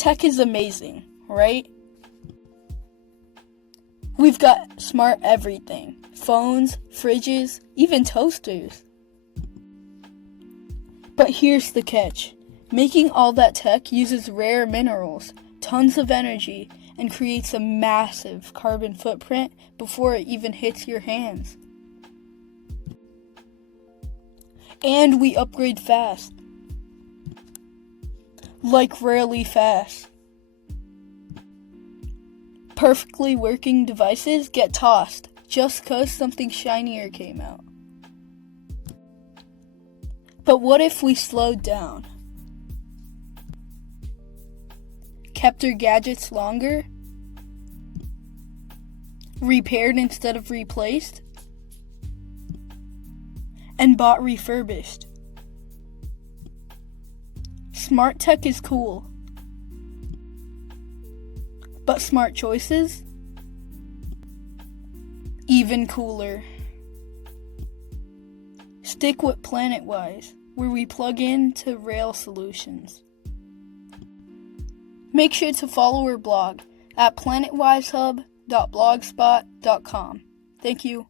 Tech is amazing, right? We've got smart everything. Phones, fridges, even toasters. But here's the catch. Making all that tech uses rare minerals, tons of energy, and creates a massive carbon footprint before it even hits your hands. And we upgrade fast. Like rarely fast. Perfectly working devices get tossed just 'cause something shinier came out. But what if we slowed down? Kept our gadgets longer? Repaired instead of replaced? And bought refurbished? Smart tech is cool. But smart choices? Even cooler. Stick with PlanetWise, where we plug into rail solutions. Make sure to follow our blog at planetwisehub.blogspot.com. Thank you.